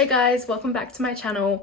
Hey guys, welcome back to my channel.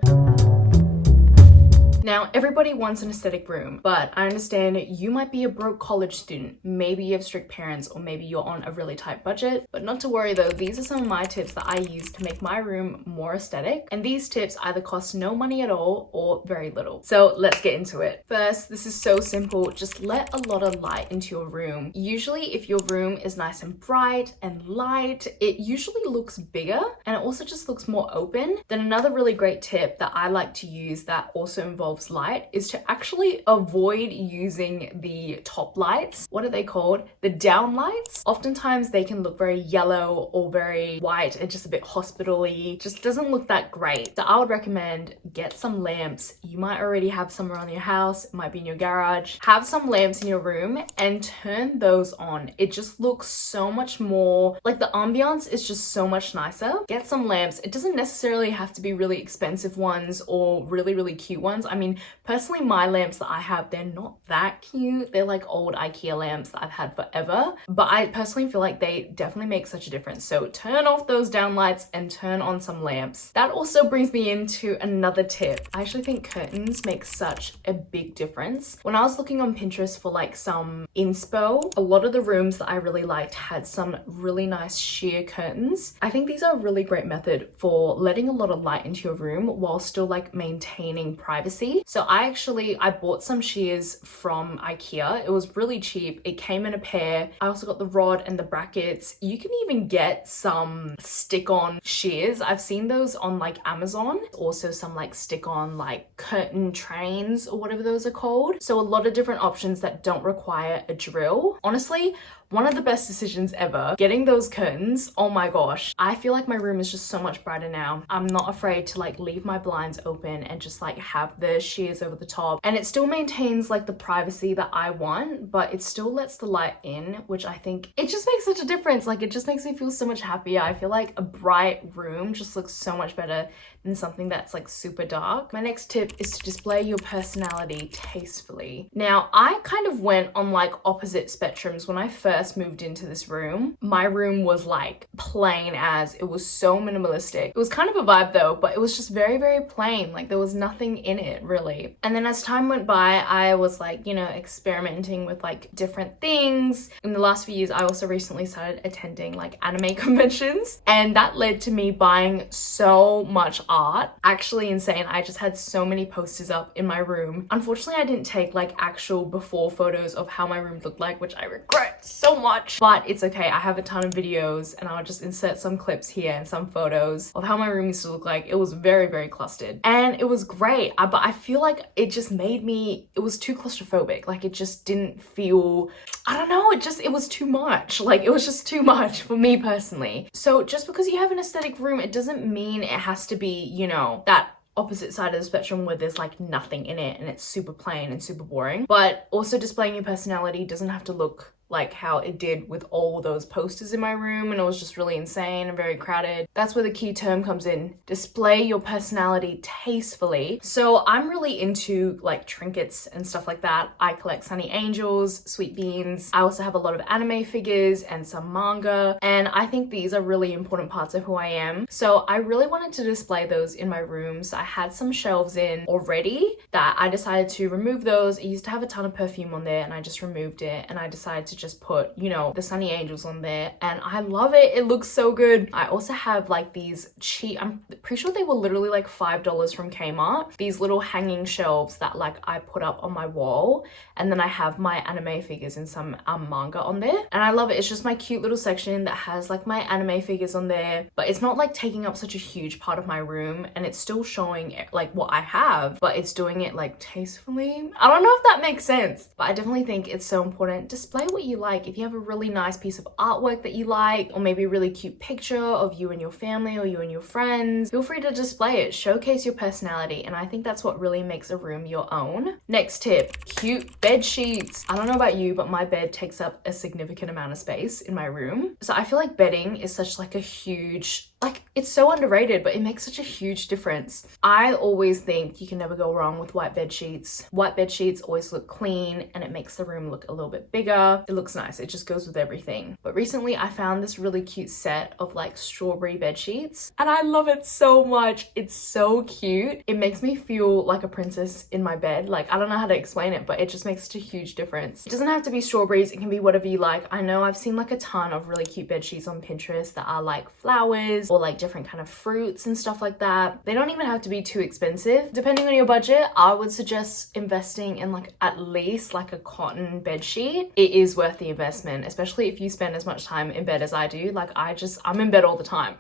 Now, everybody wants an aesthetic room, but I understand you might be a broke college student, maybe you have strict parents, or maybe you're on a really tight budget. But not to worry though, these are some of my tips that I use to make my room more aesthetic, and these tips either cost no money at all or very little. So let's get into it. First, this is so simple, just let a lot of light into your room. Usually if your room is nice and bright and light, it usually looks bigger and it also just looks more open. Then another really great tip that I like to use that also involves light is to actually avoid using the top lights. What are they called? The down lights. Oftentimes they can look very yellow or very white and just a bit hospital-y. Just doesn't look that great. So I would recommend get some lamps. You might already have some around your house, it might be in your garage. Have some lamps in your room and turn those on. It just looks so much more, like the ambiance is just so much nicer. Get some lamps. It doesn't necessarily have to be really expensive ones or really cute ones. I mean, personally, my lamps that I have, they're not that cute. They're like old IKEA lamps that I've had forever, but I personally feel like they definitely make such a difference. So turn off those down lights and turn on some lamps. That also brings me into another tip. I actually think curtains make such a big difference. When I was looking on Pinterest for like some inspo, a lot of the rooms that I really liked had some really nice sheer curtains. I think these are a really great method for letting a lot of light into your room while still like maintaining privacy. So I bought some shears from IKEA. It was really cheap. It came in a pair. I also got the rod and the brackets. You can even get some stick-on shears. I've seen those on like Amazon. Also some like stick-on like curtain trains or whatever those are called. So a lot of different options that don't require a drill. Honestly, one of the best decisions ever, getting those curtains. Oh my gosh. I feel like my room is just so much brighter now. I'm not afraid to like leave my blinds open and just like have the shears over the top. And it still maintains like the privacy that I want, but it still lets the light in, which I think it just makes such a difference. Like it just makes me feel so much happier. I feel like a bright room just looks so much better than something that's like super dark. My next tip is to display your personality tastefully. Now, I kind of went on like opposite spectrums when I first moved into this room. My room was like plain as, it was so minimalistic. It was kind of a vibe though, but it was just very plain. Like there was nothing in it really. And then as time went by, I was like, you know, experimenting with like different things. In the last few years, I also recently started attending like anime conventions, and that led to me buying so much art. Actually insane. I just had so many posters up in my room. Unfortunately, I didn't take like actual before photos of how my room looked like, which I regret so much, but it's okay. I have a ton of videos and I'll just insert some clips here and some photos of how my room used to look like. It was very clustered and it was great, but I feel like it just made me, it was too claustrophobic. Like it just didn't feel, I don't know, it was too much. Like it was just too much for me personally. So just because you have an aesthetic room, it doesn't mean it has to be, you know, that opposite side of the spectrum where there's like nothing in it and it's super plain and super boring. But also displaying your personality doesn't have to look like how it did with all those posters in my room, and it was just really insane and very crowded. That's where the key term comes in. Display your personality tastefully. So I'm really into like trinkets and stuff like that. I collect Sunny Angels, Sweet Beans. I also have a lot of anime figures and some manga, and I think these are really important parts of who I am. So I really wanted to display those in my room. So I had some shelves in already that I decided to remove those. I used to have a ton of perfume on there and I just removed it, and I decided to just put, you know, the Sunny Angels on there, and I love it. It looks so good. I also have like these cheap, I'm pretty sure they were literally like $5 from Kmart. These little hanging shelves that like I put up on my wall, and then I have my anime figures and some manga on there, and I love it. It's just my cute little section that has like my anime figures on there, but it's not like taking up such a huge part of my room, and it's still showing like what I have, but it's doing it like tastefully. I don't know if that makes sense, but I definitely think it's so important. Display what you like. If you have a really nice piece of artwork that you like, or maybe a really cute picture of you and your family or you and your friends, feel free to display it. Showcase your personality, and I think that's what really makes a room your own. Next tip, cute bed sheets. I don't know about you, but my bed takes up a significant amount of space in my room. So I feel like bedding is such like a huge Like, it's so underrated, but it makes such a huge difference. I always think you can never go wrong with white bed sheets. White bed sheets always look clean and it makes the room look a little bit bigger. It looks nice. It just goes with everything. But recently I found this really cute set of like strawberry bed sheets and I love it so much. It's so cute. It makes me feel like a princess in my bed. Like, I don't know how to explain it, but it just makes such a huge difference. It doesn't have to be strawberries. It can be whatever you like. I know I've seen like a ton of really cute bed sheets on Pinterest that are like flowers or like different kind of fruits and stuff like that. They don't even have to be too expensive. Depending on your budget, I would suggest investing in like at least like a cotton bed sheet. It is worth the investment, especially if you spend as much time in bed as I do. Like, I'm in bed all the time.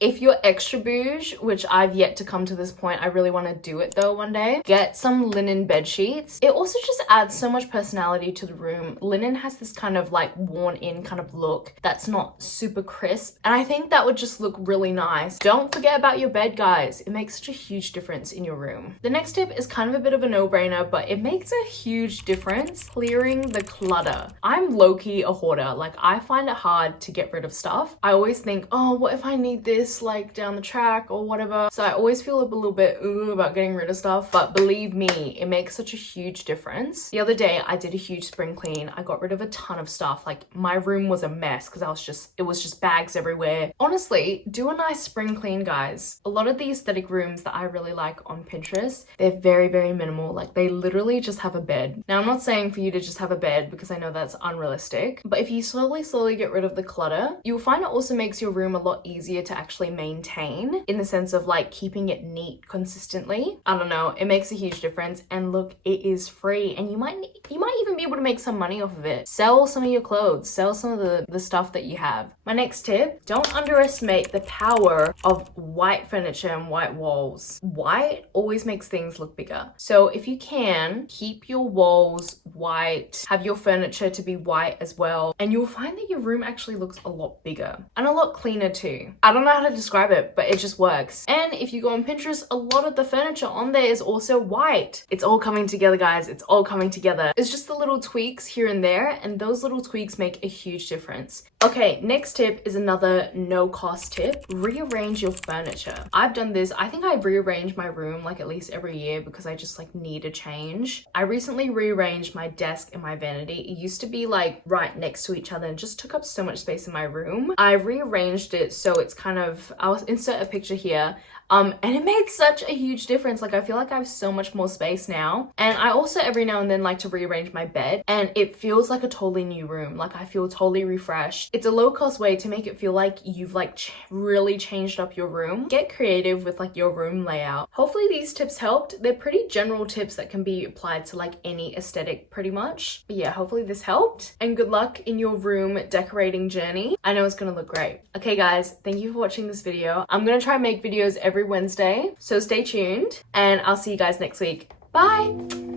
If you're extra bouge, which I've yet to come to this point, I really want to do it though one day, get some linen bed sheets. It also just adds so much personality to the room. Linen has this kind of like worn in kind of look that's not super crisp, and I think that would just look really nice. Don't forget about your bed, guys. It makes such a huge difference in your room. The next tip is kind of a bit of a no-brainer, but it makes a huge difference: clearing the clutter. I'm low-key a hoarder. Like, I find it hard to get rid of stuff. I always think, oh, what if I need this like down the track or whatever? So I always feel a little bit about getting rid of stuff, but believe me, it makes such a huge difference. The other day I did a huge spring clean. I got rid of a ton of stuff. Like, my room was a mess because it was just bags everywhere. Honestly, do a nice spring clean, guys. A lot of the aesthetic rooms that I really like on Pinterest, they're very, very minimal. Like, they literally just have a bed. Now, I'm not saying for you to just have a bed because I know that's unrealistic, but if you slowly get rid of the clutter, you'll find it also makes your room a lot easier to actually maintain, in the sense of like keeping it neat consistently. I don't know, it makes a huge difference. And look, it is free, and you might even be able to make some money off of it. Sell some of your clothes, sell some of the stuff that you have. My next tip: don't underestimate the power of white furniture and white walls. White always makes things look bigger. So if you can, keep your walls white, have your furniture to be white as well, and you'll find that your room actually looks a lot bigger and a lot cleaner too. I don't know how to describe it, but it just works. And if you go on Pinterest, a lot of the furniture on there is also white. It's all coming together, guys. It's all coming together. It's just the little tweaks here and there, and those little tweaks make a huge difference. Okay, next tip is another no cost tip: rearrange your furniture. I've done this. I think I rearrange my room like at least every year because I just like need a change. I recently rearranged my desk and my vanity. It used to be like right next to each other and just took up so much space in my room. I rearranged it so it's kind of, I'll insert a picture here. And it made such a huge difference. Like, I feel like I have so much more space now. And I also every now and then like to rearrange my bed, and it feels like a totally new room. Like, I feel totally refreshed. It's a low cost way to make it feel like you've like really changed up your room. Get creative with like your room layout. Hopefully these tips helped. They're pretty general tips that can be applied to like any aesthetic pretty much. But yeah, hopefully this helped, and good luck in your room decorating journey. I know it's gonna look great. Okay guys, thank you for watching this video. I'm gonna try and make videos every Wednesday, so stay tuned, and I'll see you guys next week. Bye!